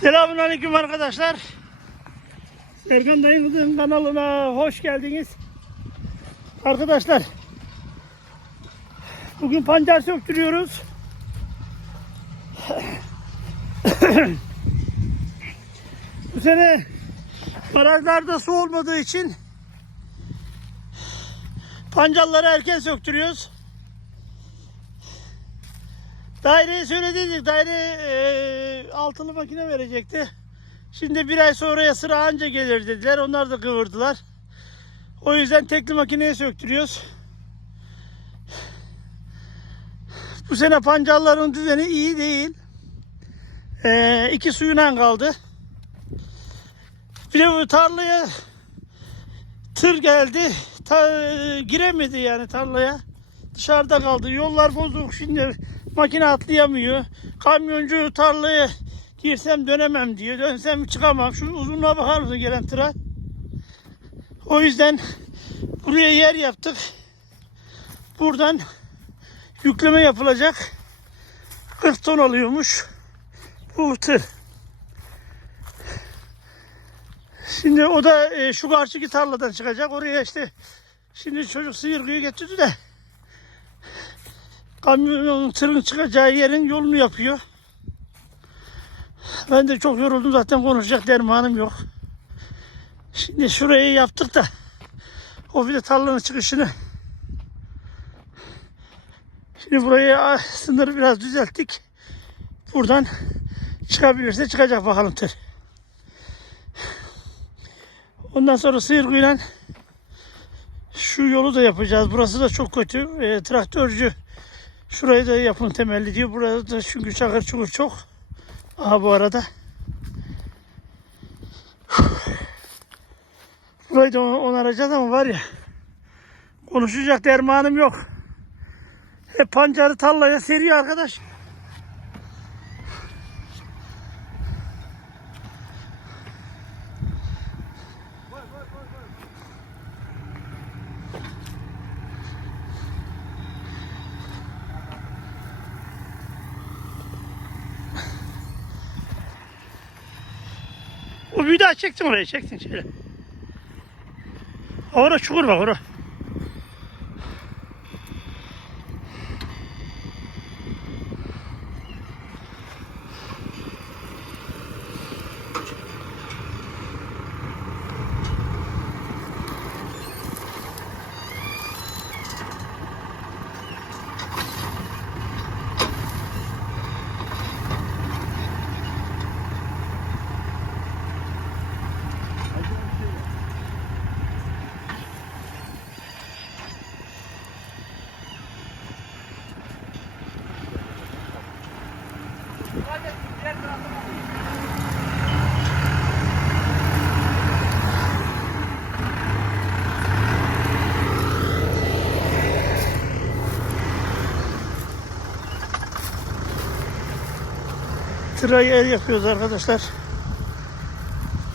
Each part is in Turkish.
Selamünaleyküm arkadaşlar. Serkan Dayı'nın kanalına hoş geldiniz. Arkadaşlar bugün pancar söktürüyoruz. Bu sene barajlarda su olmadığı için pancarları erken söktürüyoruz. Daireye söylediydik. Daire e, altılı makine verecekti. Şimdi bir ay sonraya sıra anca gelir dediler. Onlar da kıvırdılar. O yüzden tekli makineye söktürüyoruz. Bu sene pancarların düzeni iyi değil. E, iki suyuna kaldı. Bir de bu tarlaya tır geldi. Ta, giremedi yani tarlaya. Dışarıda kaldı. Yollar bozuk. Şimdi makine atlayamıyor. Kamyoncu tarlaya girsem dönemem diyor. Dönsem çıkamam. Şu uzunluğa bakar mısın gelen tıra? O yüzden buraya yer yaptık. Buradan yükleme yapılacak. 40 ton alıyormuş. Bu tır. Şimdi o da e, şu karşıki tarladan çıkacak. Oraya işte şimdi çocuk sıyırgıyı getirdi de kamyonun tırın çıkacağı yerin yolunu yapıyor. Ben de çok yoruldum zaten konuşacak dermanım yok. Şimdi şurayı yaptık da o bir de tarlanın çıkışını Şimdi burayı ah, sınırı biraz düzelttik. Buradan çıkabilirse çıkacak bakalım tır. Ondan sonra sıyırgıyla şu yolu da yapacağız. Burası da çok kötü. E, traktörcü şurayı da yapın temelli diyor. Burada da çünkü çakır çukur çok. Aha bu arada. Burayı da onaracağız ama var ya konuşacak dermanım yok. Hep pancarı tarlaya seriyor arkadaş. Çektin oraya çektin şöyle. Orada çukur bak orada. Tırayı el yapıyoruz arkadaşlar.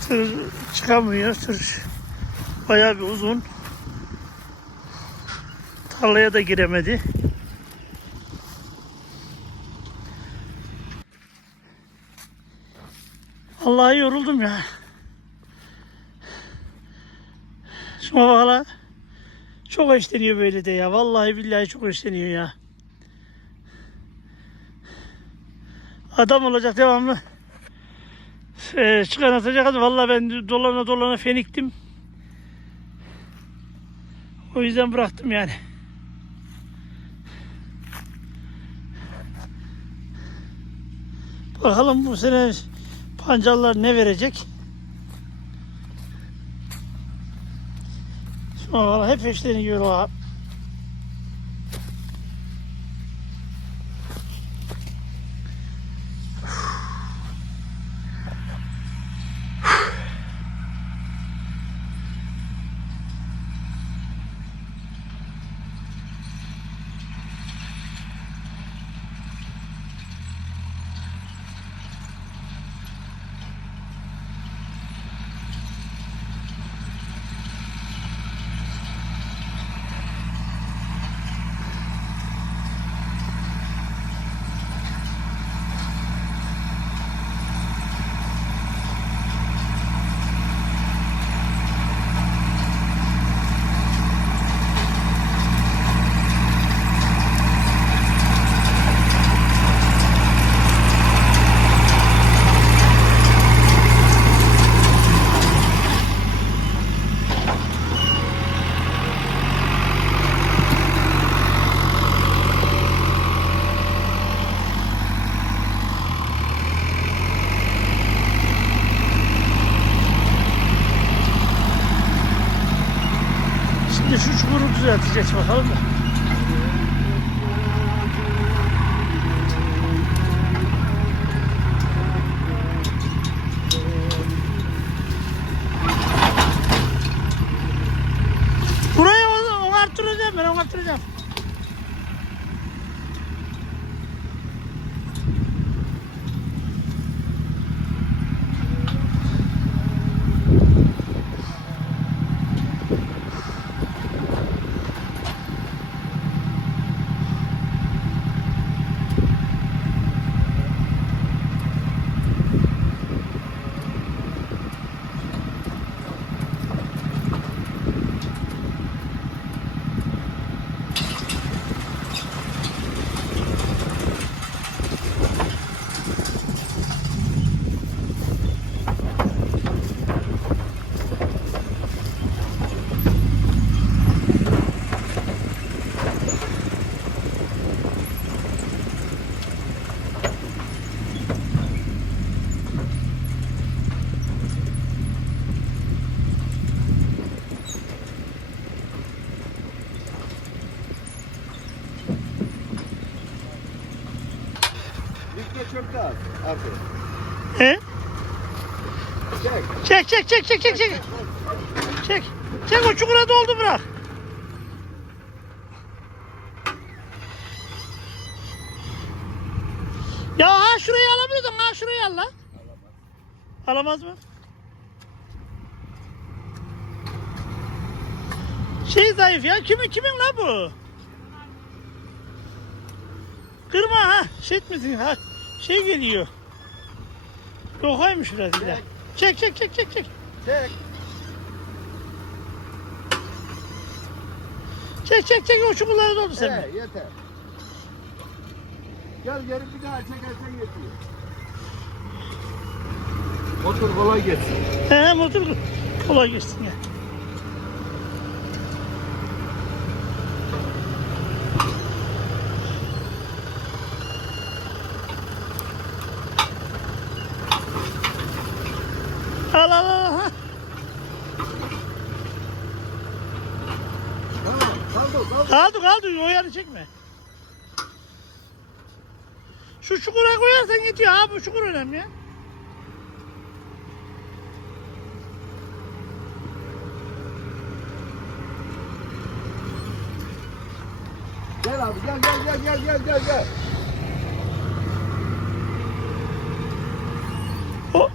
Tır çıkamıyor. Tır bayağı bir uzun. Tarlaya da giremedi. Vallahi yoruldum ya. Şuna bak hala. Çok eşleniyor böyle de ya. Vallahi billahi çok eşleniyor ya. Adam olacak devamlı. Ee, çıkan atacak. hadi. Vallahi ben dolana dolana feniktim. O yüzden bıraktım yani. Bakalım bu sene pancarlar ne verecek? Şu an hep eşleniyor o. çukuru Çek. Çek çek çek çek çek çek. Çek. O çukura doldu bırak. Ya ha şurayı alamıyordun ha şurayı al lan. Alamaz mı? Şey zayıf ya kimin kimin la bu? Kırma ha şey etmesin ha şey geliyor. Lokaymış biraz da. Çek çek çek çek çek. Çek. Çek çek çek o çukurları doldu sen. He, yeter. Gel geri bir daha çekersen yetiyor. Otur kolay gelsin. He motor kolay gelsin ya. Al al al. ha. Tamam. Kaldı kaldı. O yanı çekme. Şu çukura koyarsan yetiyor abi bu çukur önemli ya. Gel abi gel gel gel gel gel gel gel. O,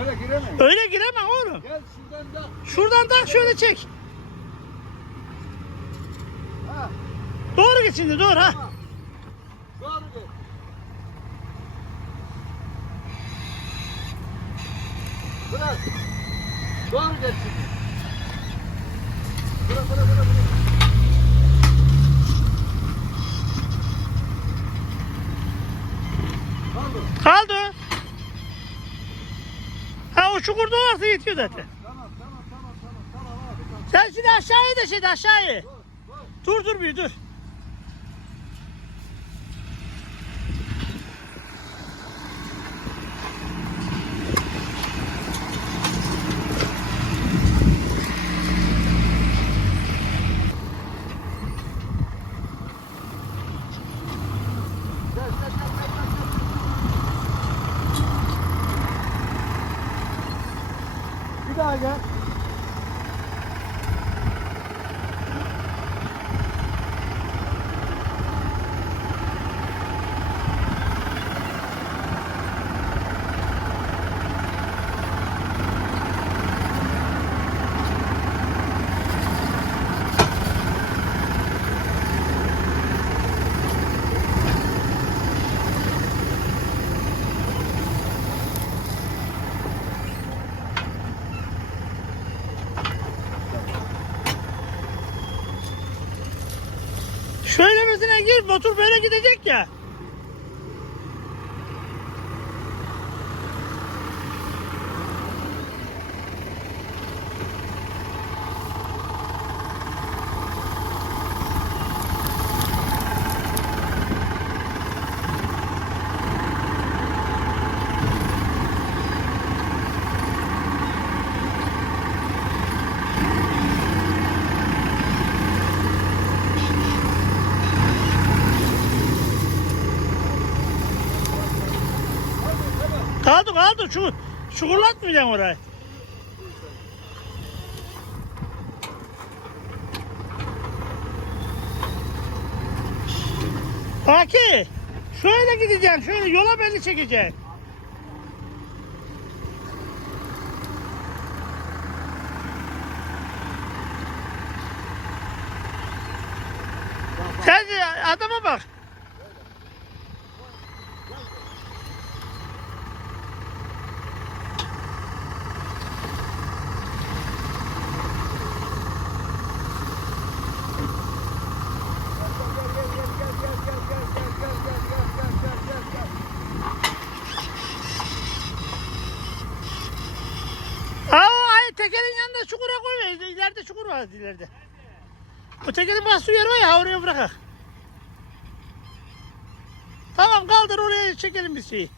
Öyle giremeyin. öyle giremem oğlum. Gel şuradan da. Şuradan tak şöyle çek. Ha. Doğru git şimdi doğru ha. Doğru gel. Bırak. Doğru gel şimdi. Bırak bırak bırak. bırak. Kaldı. Ha o çukurda varsa yetiyor zaten. Tamam tamam tamam tamam tamam abi. Sen şimdi aşağıya da şimdi aşağıya. Dur dur bir dur. Gel gel gel gel gel. gel. Bir daha gel. Gir motor böyle gidecek ya. Kaldı kaldı. Şu, çukurlatmayacaksın orayı. Baki. Şöyle gideceksin. Şöyle yola belli çekeceksin. Sen de adama bak. Aa, ay tekerin yanında çukura koy. İleride çukur var ileride. O tekerin bastı yer var ya oraya bırakak. Tamam kaldır oraya çekelim bir şeyi.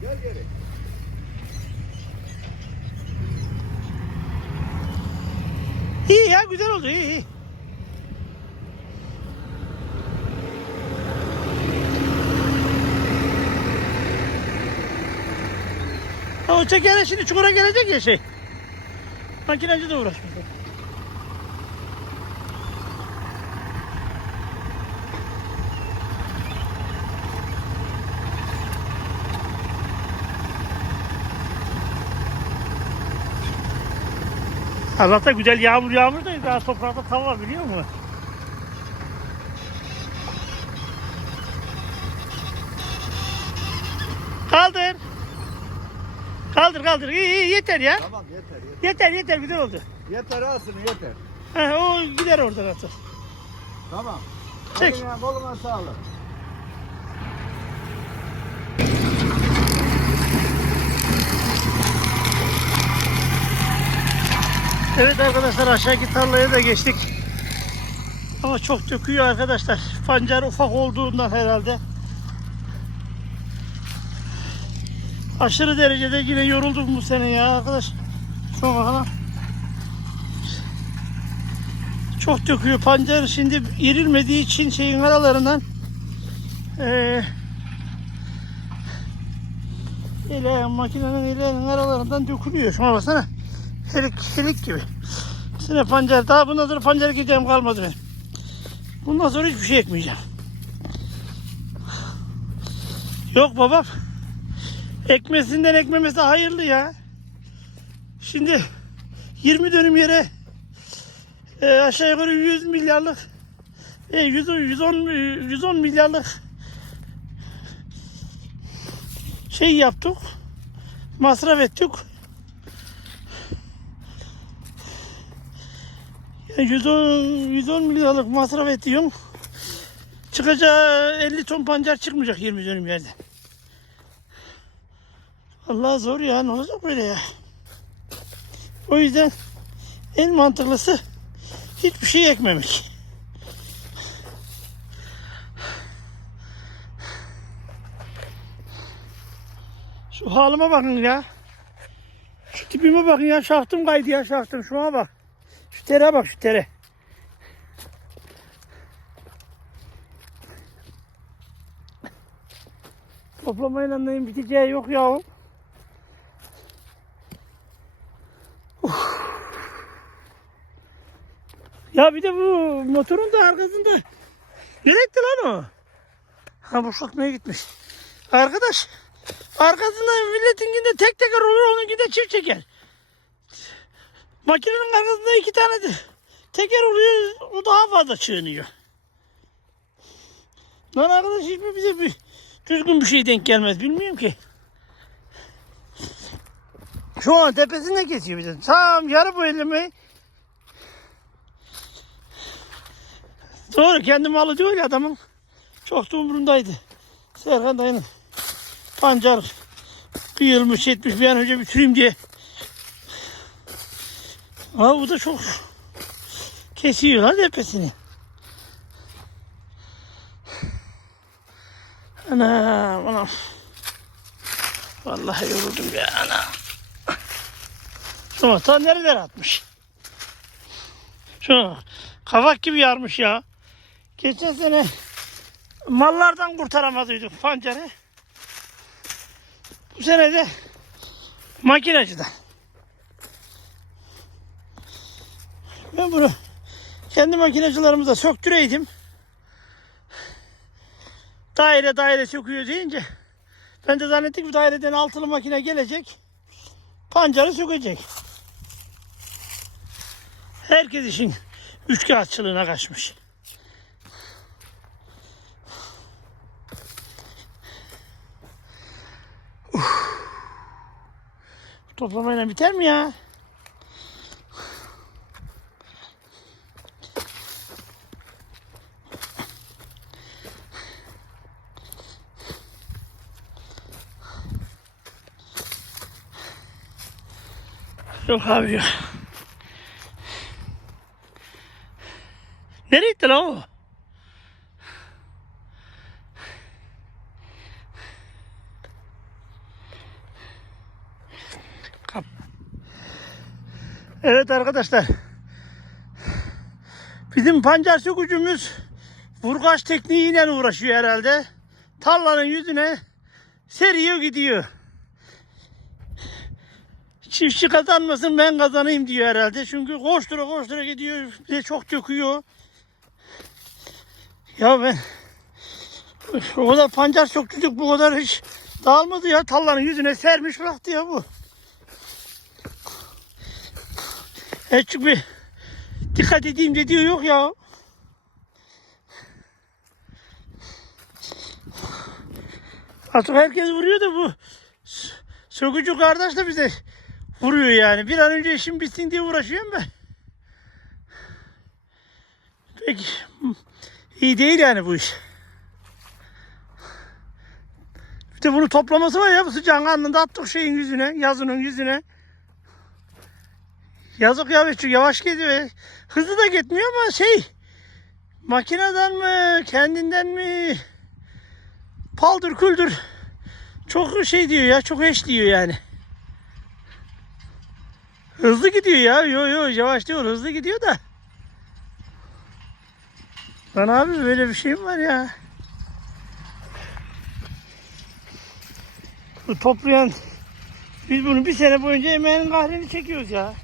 Gel geri. İyi ya güzel oldu iyi iyi. O çekerle şimdi çukura gelecek ya şey. Makinacı da uğraşmış. Allah'ta güzel yağmur yağmur da daha toprakta tava biliyor musun? Kaldır. Kaldır kaldır. İyi iyi yeter ya. Tamam yeter yeter. Yeter yeter güzel oldu. Yeter alsın yeter. He, o gider oradan artık. Tamam. Çek. Koluna, koluna sağlık. Evet arkadaşlar aşağıki tarlaya da geçtik. Ama çok döküyor arkadaşlar. Pancar ufak olduğundan herhalde. Aşırı derecede yine yoruldum bu sene ya arkadaş. Çok bakalım. Çok döküyor pancar. Şimdi yerilmediği için şeyin aralarından eee ile makinenin ilerinin aralarından dökülüyor. Şuna baksana. Helik, helik gibi. Sine pancar. Daha bundan sonra pancar gideceğim kalmadı benim. Bundan sonra hiçbir şey ekmeyeceğim. Yok babam. Ekmesinden ekmemesi hayırlı ya. Şimdi 20 dönüm yere e, aşağı yukarı 100 milyarlık e, 100, 110, 110 milyarlık şey yaptık. Masraf ettik. Yani 110, 110 milyarlık masraf ediyorum. Çıkacağı 50 ton pancar çıkmayacak 20 dönüm yerde. Allah zor ya ne olacak böyle ya. O yüzden en mantıklısı hiçbir şey ekmemek. Şu halıma bakın ya. Şu tipime bakın ya şaftım kaydı ya şaftım şuna bak. Şu tere bak şu tere. Toplamayla neyin biteceği yok ya. Ya bir de bu motorun da arkasında nereye lan o? Ha boşaltmaya gitmiş. Arkadaş arkasında milletin tek teker olur onun de çift çeker. Makinenin arkasında iki tane de teker oluyor, o daha fazla çığınıyor. Lan arkadaş hiç mi bize bir düzgün bir şey denk gelmez bilmiyorum ki. Şu an tepesinde geçiyor bizim. Tam yarı bu elimi. Doğru kendi malı ya adamın. Çok da umurundaydı. Serkan dayının pancar bir yılmış etmiş bir an önce bitireyim diye Ama bu da çok kesiyor ha tepesini. Ana ana. Vallahi yoruldum ya ana. Ama ta nereler atmış. Şu kavak gibi yarmış ya. Geçen sene mallardan kurtaramadıydık pancarı. Bu sene de makinacıdan. Ben bunu kendi makinacılarımıza söktüreydim. Daire daire söküyor deyince ben de zannettim ki daireden altılı makine gelecek. Pancarı sökecek. Herkes işin üçkağıtçılığına kaçmış. Toplamayla biter mi ya? Yok abi yok. Nereye gitti lan o? Kap. Evet arkadaşlar. Bizim pancar sökücümüz vurgaç tekniğiyle uğraşıyor herhalde. Tarlanın yüzüne seriyor gidiyor. Çiftçi kazanmasın ben kazanayım diyor herhalde. Çünkü koştura koştura gidiyor. Bir de çok döküyor. Ya ben o kadar pancar söktürdük bu kadar hiç dağılmadı ya. Tallanın yüzüne sermiş bıraktı ya bu. Hiç bir dikkat edeyim dediği yok ya. Artık herkes vuruyor da bu sökücü kardeş de bize vuruyor yani. Bir an önce işim bitsin diye uğraşıyorum ben. Peki iyi değil yani bu iş. Bir de bunu toplaması var ya bu sıcağın anında attık şeyin yüzüne, yazının yüzüne. Yazık ya çünkü yavaş gidiyor. Hızlı da gitmiyor ama şey makineden mi kendinden mi paldır küldür çok şey diyor ya çok eş diyor yani. Hızlı gidiyor ya. Yo yo yavaş diyor hızlı gidiyor da. Lan abi böyle bir şey mi var ya? Bu toplayan biz bunu bir sene boyunca emeğinin kahrini çekiyoruz ya.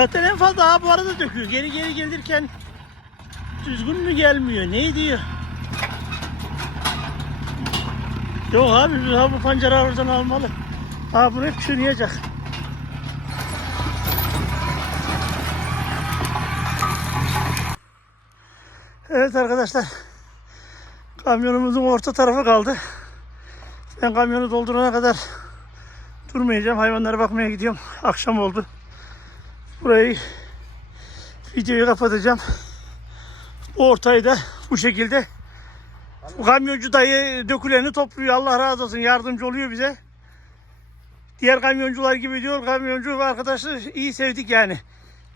Zaten en fazla ha bu arada döküyor. Geri geri gelirken düzgün mü gelmiyor? Ne diyor? Yok abi biz bu pancarı oradan almalı. Ha bunu hep çürüyecek. Evet arkadaşlar. Kamyonumuzun orta tarafı kaldı. Ben kamyonu doldurana kadar durmayacağım. Hayvanlara bakmaya gidiyorum. Akşam oldu. Burayı videoyu kapatacağım. Bu ortayı da bu şekilde bu kamyoncu dayı döküleni topluyor. Allah razı olsun yardımcı oluyor bize. Diğer kamyoncular gibi diyor. Kamyoncu arkadaşı iyi sevdik yani.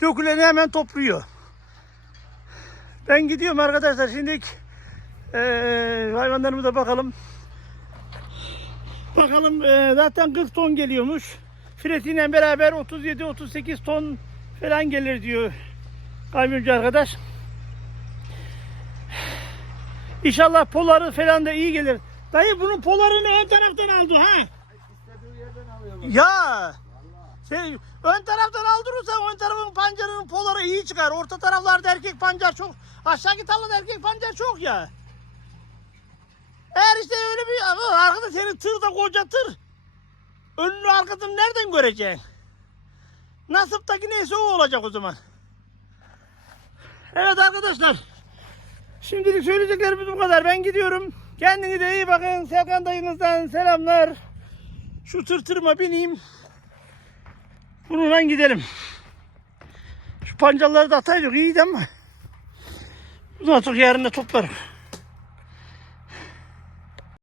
Döküleni hemen topluyor. Ben gidiyorum arkadaşlar. Şimdi eee hayvanlarımıza bakalım. Bakalım eee, zaten 40 ton geliyormuş. Fretiyle beraber 37-38 ton falan gelir diyor kamyoncu arkadaş. İnşallah poları falan da iyi gelir. Dayı bunun polarını ön taraftan aldı ha. Ya. Şey, ön taraftan aldırırsan ön tarafın pancarının poları iyi çıkar. Orta taraflarda erkek pancar çok. Aşağıki tarlada erkek pancar çok ya. Eğer işte öyle bir arkada senin tır da koca tır. Önünü arkasını nereden göreceksin? Nasiptaki neyse o olacak o zaman. Evet arkadaşlar. Şimdilik söyleyeceklerimiz bu kadar. Ben gidiyorum. Kendinize iyi bakın. Serkan dayınızdan selamlar. Şu tırtırıma bineyim. Bununla gidelim. Şu pancalları da ataydık iyiydi ama. Bunu artık yarın da toplarım.